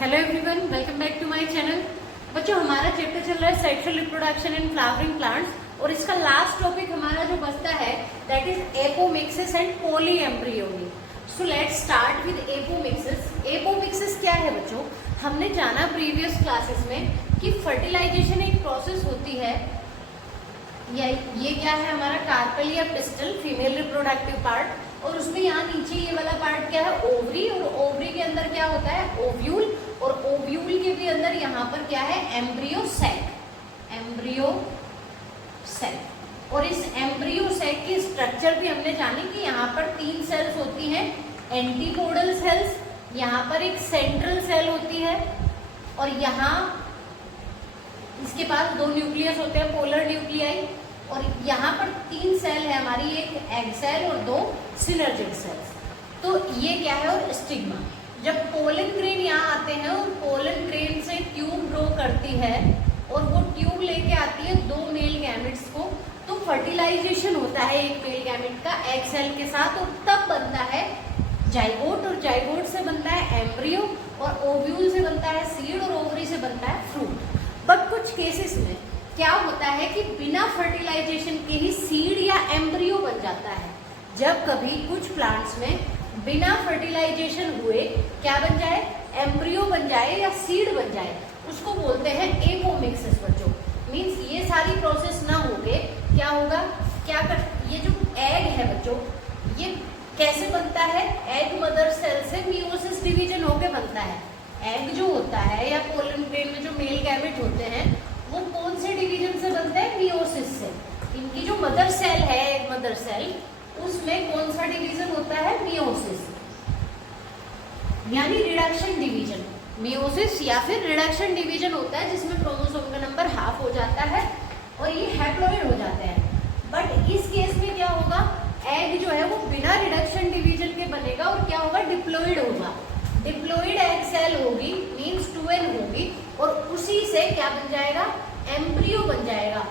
Hello everyone, welcome back to my channel. बच्चों, हमारा chapter चल रहा है sexual reproduction in flowering plants और इसका लास्ट टॉपिक हमारा जो बचता है that is apomixis and polyembryony. So let's start with apomixis. Apomixis क्या है बच्चों? हमने जाना प्रीवियस क्लासेस में कि फर्टिलाइजेशन एक प्रोसेस होती है। ये क्या है हमारा कार्पेल या पिस्टल, फीमेल रिप्रोडक्टिव पार्ट, और उसमें यहाँ नीचे ये वाला पार्ट क्या है? ओवरी, और ओवरी के अंदर क्या होता है? ओव्यूल, और ओव्यूल के भी अंदर यहाँ पर क्या है? Embryo sac. Embryo sac. और इस एम्ब्रियो सैक की स्ट्रक्चर भी हमने जानी कि यहाँ पर 3 सेल्स होती हैं, एंटीपोडल सेल्स, यहाँ पर एक सेंट्रल सेल होती है, और यहाँ इसके पास 2 न्यूक्लियस होते हैं, पोलर न्यूक्लियाई, और यहाँ पर 3 सेल है हमारी, एक एग सेल और 2 सिनर्जिक सेल्स। तो ये क्या है? और स्टिग्मा। जब पोलन ग्रेन यहाँ आते हैं और पोलन ग्रेन से ट्यूब ग्रो करती है और वो ट्यूब लेके आती है 2 मेल गैमेट्स को, तो फर्टिलाइजेशन होता है एक मेल गैमेट का एग सेल के साथ, और तब बनता है जाइगोट, और जाइगोट से बनता है एम्ब्रियो, और ओव्यूल से बनता है सीड, और ओवरी से बनता है फ्रूट। बट कुछ केसेस में क्या होता है कि बिना फर्टिलाइजेशन के ही सीड या एम्ब्रियो बन जाता है। जब कभी कुछ प्लांट्स में बिना फर्टिलाइजेशन हुए क्या बन जाए? एम्ब्रियो बन जाए या सीड बन जाए, उसको बोलते हैं एपोमिक्सिस बच्चों। मींस ये सारी प्रोसेस ना होके क्या होगा? ये जो एग है बच्चों, ये कैसे बनता है? एग मदर सेल से मियोसिस डिवीजन होके बनता है। एग जो होता है या पोलन ग्रेन में जो मेल गैमेट होते हैं वो कौन से डिवीजन से बनते हैं? मियोसिस से। इनकी जो मदर सेल है, एग मदर सेल, उसमें कौन सा डिवीजन होता है? मियोसिस, यानी रिडक्शन डिवीजन। मियोसिस या फिर रिडक्शन डिवीजन होता है जिसमें क्रोमोसोम का नंबर हाफ हो जाता है और ये हैप्लॉइड हो जाते हैं। बट इस केस में क्या होगा? एग जो है वो बिना रिडक्शन डिवीजन के बनेगा और क्या होगा? डिप्लॉइड होगा। डिप्लॉइड एग सेल होगी, मींस 2n होगी, और उसी से क्या बन जाएगा? एम्ब्रियो बन जाएगा।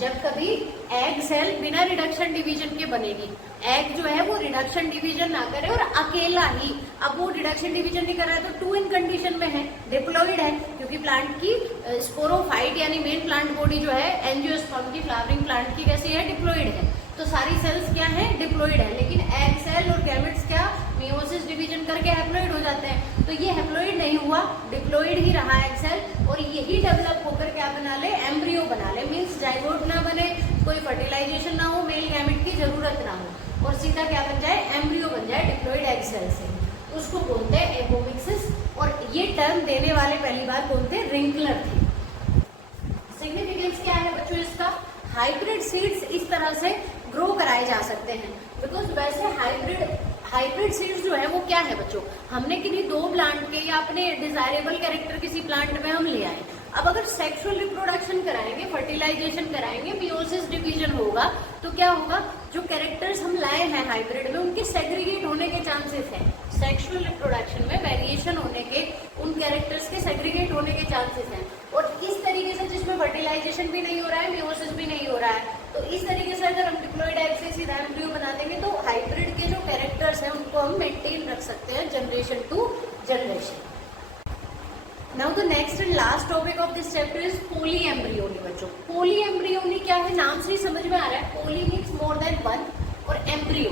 जब कभी एग सेल बिना रिडक्शन डिवीजन के बनेगी, एग जो है वो रिडक्शन डिवीजन ना करे और अकेला ही, अब वो रिडक्शन डिवीजन नहीं कर रहा है तो 2n कंडीशन में है, डिप्लॉइड है, क्योंकि प्लांट की स्पोरोफाइट यानी मेन प्लांट बॉडी जो है एंजियोस्पर्म की, फ्लावरिंग प्लांट की कैसी है? डिप्लॉइड है। तो सारी सेल्स क्या है? डिप्लॉइड है। लेकिन एग सेल और गैमेट्स क्या? मियोसिस डिवीजन करके हैप्लॉइड हो जाते हैं। तो ये हैप्लॉइड नहीं हुआ, डिप्लॉइड ही रहा एग सेल, और यही डेवलप होकर क्या बना ले? एम्ब्रियो बना ले। मींस जाइगोट ना बने, कोई फर्टिलाइजेशन ना हो, मेल गैमेट की जरूरत ना हो, और सीधा क्या बन जाए? एम्ब्रियो बन जाए डिप्लॉइड एग सेल से। उसको बोलते हैं एपोमिक्सिस, और ये टर्म देने वाले पहली बार कौन थे? रिंकलर थे। सिग्निफिकेंस क्या है बच्चों इसका? हाइब्रिड सीड्स इस तरह से ग्रो कराए जा सकते हैं, बिकॉज वैसे हाइब्रिड सीड्स जो है वो क्या है बच्चों? हमने किन्हीं 2 प्लांट के या अपने डिजायरेबल कैरेक्टर किसी प्लांट में हम ले आए। अब अगर सेक्सुअल रिप्रोडक्शन कराएंगे, फर्टिलाइजेशन कराएंगे, मियोसिस डिवीजन होगा, तो क्या होगा? जो कैरेक्टर्स हम लाए हैं हाइब्रिड में उनके सेग्रीगेट होने के चांसेस हैं। सेक्सुअल रिप्रोडक्शन में वेरिएशन होने के, उन कैरेक्टर्स के सेग्रीगेट होने के चांसेस हैं। और इस तरीके से जिसमें फर्टिलाइजेशन भी नहीं हो रहा है, मियोसिस भी नहीं हो रहा है, तो इस तरीके से अगर हम डिप्लॉइड एग से सीधा एम्ब्रियो बना देंगे तो हाइब्रिड के जो कैरेक्टर्स हैं उनको हम मेंटेन रख सकते हैं generation to generation. Now the next and last topic of this chapter is polyembryony बच्चों। पॉलीएम्ब्रियोनी क्या है? नाम से ही समझ में आ रहा है, पॉली मीन्स मोर देन 1, और एम्ब्रियो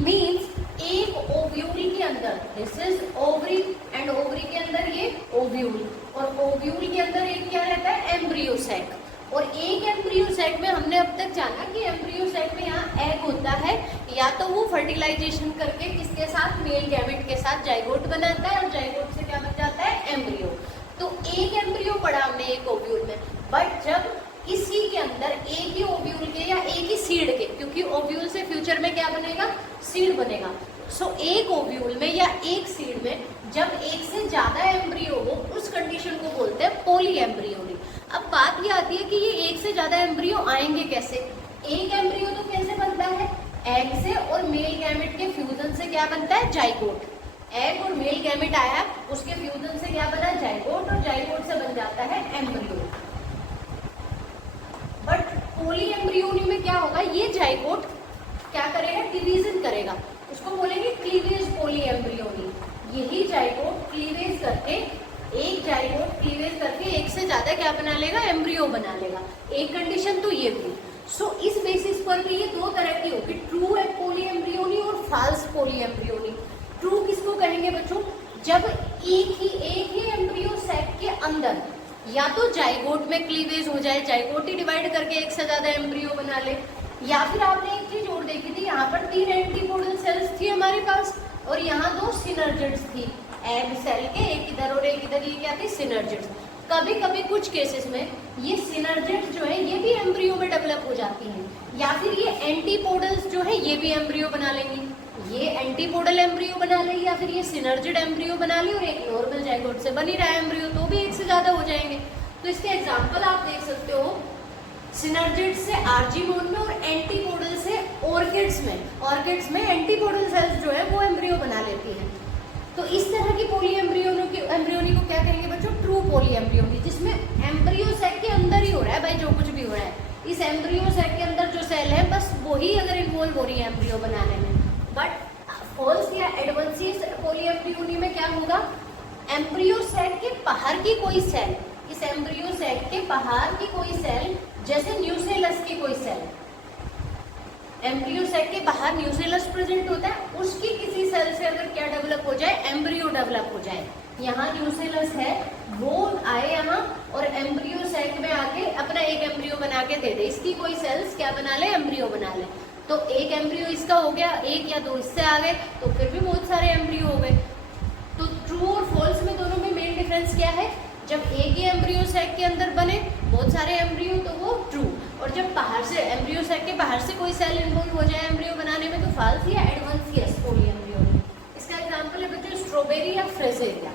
मीन्स एक ओव्यूल के अंदर, this is ovary, and ovary के अंदर ये ओव्यूल, और ओव्यूल के अंदर एक क्या रहता है? Embryo sac. और एक एम्ब्रियो सैक में हमने अब तक जाना कि एम्ब्रियो सैक में यहाँ एग होता है, या तो वो फर्टिलाइजेशन करके किसके साथ? मेल गैमेट के साथ जाइगोट बनाता है, और जाइगोट से क्या बन जाता है? एम्ब्रियो। तो एक एम्ब्रियो पड़ा हमने एक ओव्यूल में, बट जब इसी के अंदर एक ही ओव्यूल के या एक ही सीड के, क्योंकि ओव्यूल से फ्यूचर में क्या बनेगा? सीड बनेगा। सो एक ओव्यूल में या एक सीड में जब एक से ज्यादा एम्ब्रियो हो, उस कंडीशन को बोलते हैं पॉलीएम्ब्रियोनी। अब बात ये आती है कि ये एक से ज्यादा एम्ब्रियो आएंगे कैसे? एक एम्ब्रियो तो कैसे बनता है? एग से और मेल गैमेट के फ्यूजन से क्या बनता है? जाइगोट। एग और मेल गैमेट आया, उसके फ्यूजन से क्या बना? जाइगोट, और जाइगोट से बन जाता है एम्ब्रियो। बट पॉलीएम्ब्रियोनी में क्या होगा? ये जाइगोट क्या करेगा? डिवीजन करेगा, उसको बोलेंगे क्लीवेज पॉलीएम्ब्रियोनी। यही जाइगोट क्या बना लेगा, एम्ब्रियो बना लेगा। एक कंडीशन तो ये थी। सो इस बेसिस पर भी ये दो तरह की होगी, ट्रू पोली एम्ब्रियोनी और फॉल्स पोली एम्ब्रियोनी। ट्रू किसको कहेंगे बच्चों, जब एक ही एम्ब्रियो सैक के अंदर या तो जाइगोट में क्लीवेज हो जाए, जाइगोट ही डिवाइड करके एक से ज्यादा एम्ब्रियो बना ले, या फिर आपने एक चीज और देखी थी, यहाँ पर 3 एंटीपोडल सेल्स थी हमारे पास और यहाँ 2 सिनर्जिड्स थी, एग सेल के एक इधर और एक इधर, ये क्या थी, सिनर्जिड्स। कभी कभी कुछ केसेस में ये सिनर्जिड्स जो है ये भी एम्ब्रियो में डेवलप हो जाती हैं, या फिर ये एंटीपोडल्स जो है ये भी एम्ब्रियो बना लेंगी, ये एंटीपोडल एम्ब्रियो बना ले या फिर ये सिनर्जिड एम्ब्रियो बना ले और एक नॉर्मल जाइगोट से बनी रहा एम्ब्रियो, तो भी एक से ज्यादा हो जाएंगे। तो इसके एग्जाम्पल आप देख सकते हो, सिनर्जिड से आर्जीमोन में और एंटीपोडल से ऑर्किड्स में। ऑर्किड्स में एंटीपोडल सेल्स जो है वो एम्ब्रियो बना लेती है। तो इस तरह की पोली एम्ब्रियोनी को क्या कहेंगे बच्चों, ट्रू पोली एम्ब्रियोनी, जिसमें एम्ब्रियो सैक के अंदर ही हो रहा है भाई जो कुछ भी हो रहा है, इस एम्ब्रियो सैक के अंदर जो सेल है बस वही अगर इन्वॉल्व हो रही है एम्ब्रियो बनाने में। बट फॉल्स या एडवांसिस पोली एम्ब्रियोनी में क्या होगा, एम्ब्रियो सैक के बाहर की कोई सेल, इस एम्ब्रियो सैक के बाहर की कोई सेल, जैसे न्यूसेलस की कोई सेल, एम्ब्रियो सैक के बाहर न्यूसेलस प्रेजेंट होता है, उसकी किसी सेल से अगर क्या डेवलप हो जाए, एम्ब्रियो डेवलप हो जाए, यहाँ न्यूसेलस है वो आए यहाँ और एम्ब्रियो सैक में आके अपना एक एम्ब्रियो बना के दे दे, इसकी कोई सेल्स क्या बना ले, एम्ब्रियो बना ले, तो एक एम्ब्रियो इसका हो गया, एक या दो इससे आ गए तो फिर भी बहुत सारे एम्ब्रियो हो गए। तो ट्रू और फॉल्स में दोनों में मेन डिफरेंस क्या है, जब एक ही एम्ब्रियो सैक के अंदर बने बहुत सारे एम्ब्रियो तो वो ट्रू, और जब बाहर से एम्ब्रियो सैक के बाहर से कोई सेल इन्वॉल्व हो जाए एम्ब्रियो बनाने में तो फॉल्स या एडवांसियस पोली एम्ब्रियोनी। इसका एग्जांपल है बच्चों स्ट्रॉबेरी या फ्रेजेरिया।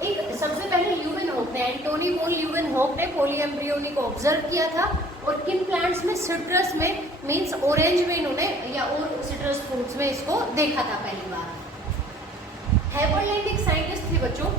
एक सबसे पहले ल्यूवेनहॉक ने, एंटोनी वॉन ल्यूवेनहॉक ने पोली एम्ब्रियोनी को ऑब्जर्व किया था और किन प्लांट्स में, सिट्रस में, मीन्स ऑरेंज में इन्होंने या और सिट्रस फ्रूट्स में इसको देखा था पहली बार। हेबरलैंड एक साइंटिस्ट थे बच्चों,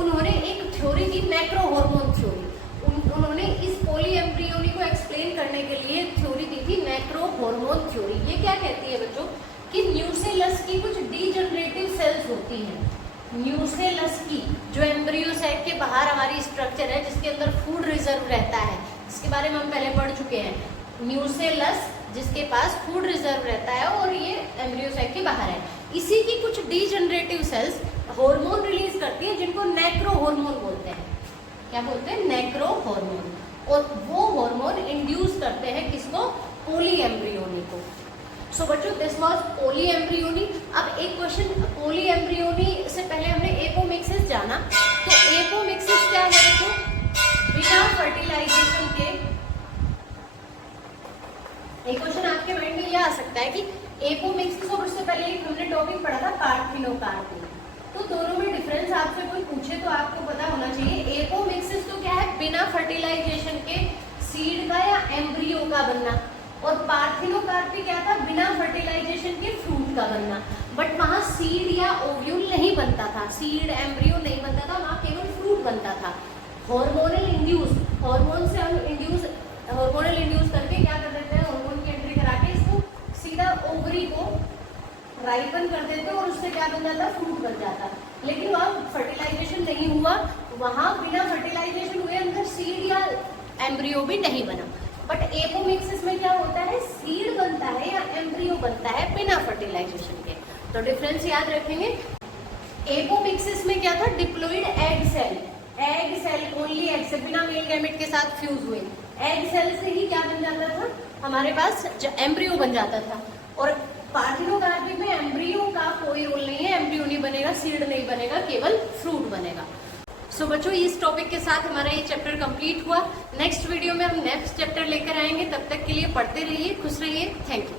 उन्होंने एक थ्योरी दी, मैक्रो हार्मोन थ्योरी। उन्होंने इस पोली एम्ब्रियोनी को एक्सप्लेन करने के लिए एक थ्योरी दी थी, मैक्रो हार्मोन थ्योरी। ये क्या कहती है बच्चों कि न्यूसेलस की कुछ डीजनरेटिव सेल्स होती हैं, न्यूसेलस की जो एम्ब्रियो सैक के बाहर हमारी स्ट्रक्चर है जिसके अंदर फूड रिजर्व रहता है, जिसके बारे में हम पहले पढ़ चुके हैं, न्यूसेलस जिसके पास फूड रिजर्व रहता है और ये एम्ब्रियो सैक के बाहर है, इसी की कुछ डीजनरेटिव सेल्स हार्मोन रिलीज करती है जिनको नेक्रो हार्मोन बोलते हैं। क्या बोलते हैं, नेक्रो हार्मोन, और वो हार्मोन इंड्यूस करते हैं किसको, पोली एम्ब्रियोनी को। सो बच्चों दिस वाज पोली एम्ब्रियोनी। अब एक क्वेश्चन, पोली एम्ब्रियोनी से पहले हमने एपोमिक्सिस जाना, तो एपोमिक्सिस क्या है बच्चों, बिना फर्टिलाइजेशन के, एक क्वेश्चन आपके माइंड में यह आ सकता है कि एपोमिक्सिस और उससे पहले एक हमने टॉपिक पढ़ा था पार्थिनोकार्पी, तो दोनों में डिफरेंस आपसे कोई पूछे तो आपको पता होना चाहिए। एपोमिक्सिस तो क्या है, बिना फर्टिलाइजेशन के सीड का या एम्ब्रियो का बनना, और पार्थिनोकार्पी क्या था, बिना फर्टिलाइजेशन के फ्रूट का बनना। बट वहाँ सीड या ओव्यूल नहीं बनता था, सीड एम्ब्रियो नहीं बनता था, वहाँ केवल फ्रूट बनता था। हार्मोनल इंड्यूस, हार्मोन से हम हार्मोनल इंड्यूस करके क्या कर देते हैं, हार्मोन की एंट्री करा के इसको सीधा ओवरी को राइपन कर देते और उससे क्या बन जाता, फ्रूट बन जाता। लेकिन वहाँ फर्टिलाइजेशन नहीं हुआ, वहाँ बिना फर्टिलाइजेशन हुए अंदर सीड या एम्ब्रियो भी नहीं बना। बट एपोमिक्सिस में क्या होता है, सीड बनता है या एम्ब्रियो बनता है बिना फर्टिलाइजेशन के। तो डिफरेंस याद रखेंगे। एपोमिक्सिस में क्या था, diploid egg cell, egg cell only egg से, बिना मेल गैमेट के साथ फ्यूज हुए एग सेल से ही क्या बन जाता था, हमारे पास एम्ब्रियो बन जाता था। और पार्थिनोकार्पी में एम्ब्रियो का कोई रोल नहीं है, एम्ब्रियो नहीं बनेगा, सीड नहीं बनेगा, केवल फ्रूट बनेगा। सो बच्चों इस टॉपिक के साथ हमारा ये चैप्टर कंप्लीट हुआ। नेक्स्ट वीडियो में हम नेक्स्ट चैप्टर लेकर आएंगे, तब तक के लिए पढ़ते रहिए, खुश रहिए, थैंक यू।